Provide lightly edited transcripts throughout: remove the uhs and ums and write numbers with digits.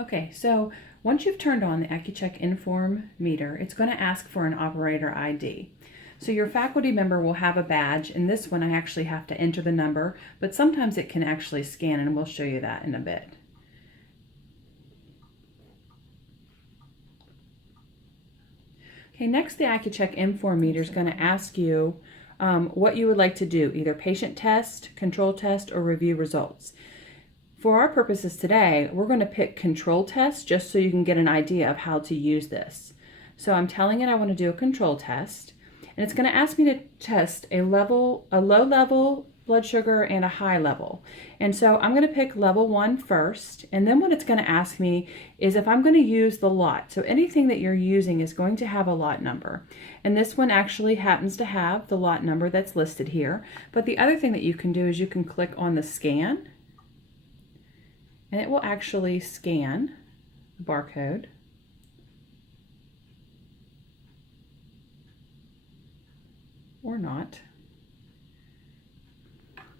Okay, so once you've turned on the Accucheck Inform meter, it's going to ask for an operator ID. So your faculty member will have a badge, and this one I actually have to enter the number, but sometimes it can actually scan, and we'll show you that in a bit. Okay, next the Accucheck Inform meter is going to ask you what you would like to do, either patient test, control test, or review results. For our purposes today, we're going to pick control test just so you can get an idea of how to use this. So I'm telling it I want to do a control test, and it's going to ask me to test a low level blood sugar and a high level. And so I'm going to pick level 1 first, and then what it's going to ask me is if I'm going to use the lot. So anything that you're using is going to have a lot number. And this one actually happens to have the lot number that's listed here. But the other thing that you can do is you can click on the scan, and it will actually scan the barcode. Or not.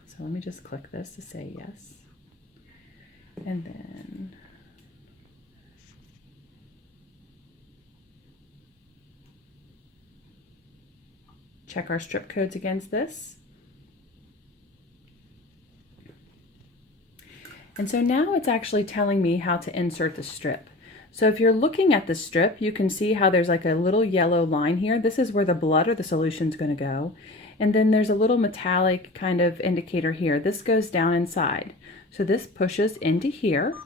So let me just click this to say yes. And then check our strip codes against this. And so now it's actually telling me how to insert the strip. So if you're looking at the strip, you can see how there's like a little yellow line here. This is where the blood or the solution is going to go. And then there's a little metallic kind of indicator here. This goes down inside. So this pushes into here,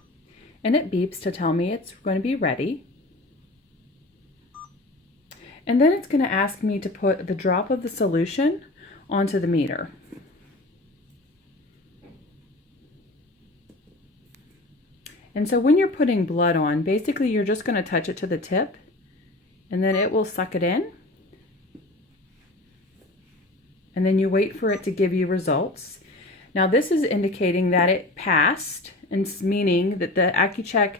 and it beeps to tell me it's going to be ready. And then it's going to ask me to put the drop of the solution onto the meter. And so when you're putting blood on, basically you're just going to touch it to the tip, and then it will suck it in. And then you wait for it to give you results. Now this is indicating that it passed, and meaning that the Accucheck,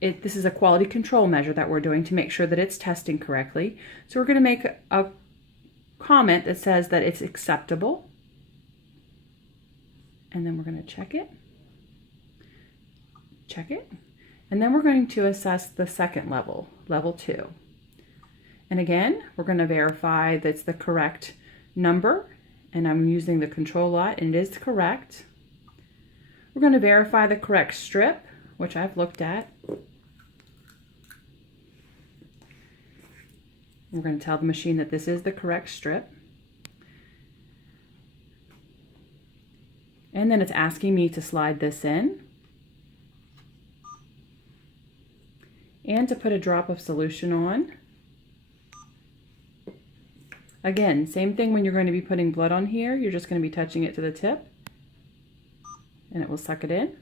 this is a quality control measure that we're doing to make sure that it's testing correctly. So we're going to make a comment that says that it's acceptable. And then we're going to check it. And then we're going to assess the second level, level 2. And again, we're going to verify that's the correct number, and I'm using the control lot, and it is correct. We're going to verify the correct strip, which I've looked at. We're going to tell the machine that this is the correct strip. And then it's asking me to slide this in, and to put a drop of solution on. Again, same thing when you're going to be putting blood on here. You're just going to be touching it to the tip, and it will suck it in.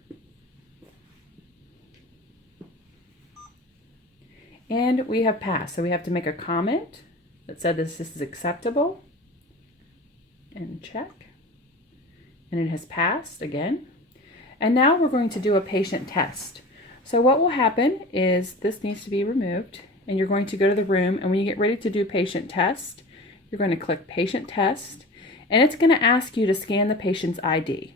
And we have passed, so we have to make a comment that said this is acceptable, and check. And it has passed again. And now we're going to do a patient test. So what will happen is this needs to be removed, and you're going to go to the room, and when you get ready to do patient test, you're going to click patient test, and it's going to ask you to scan the patient's ID.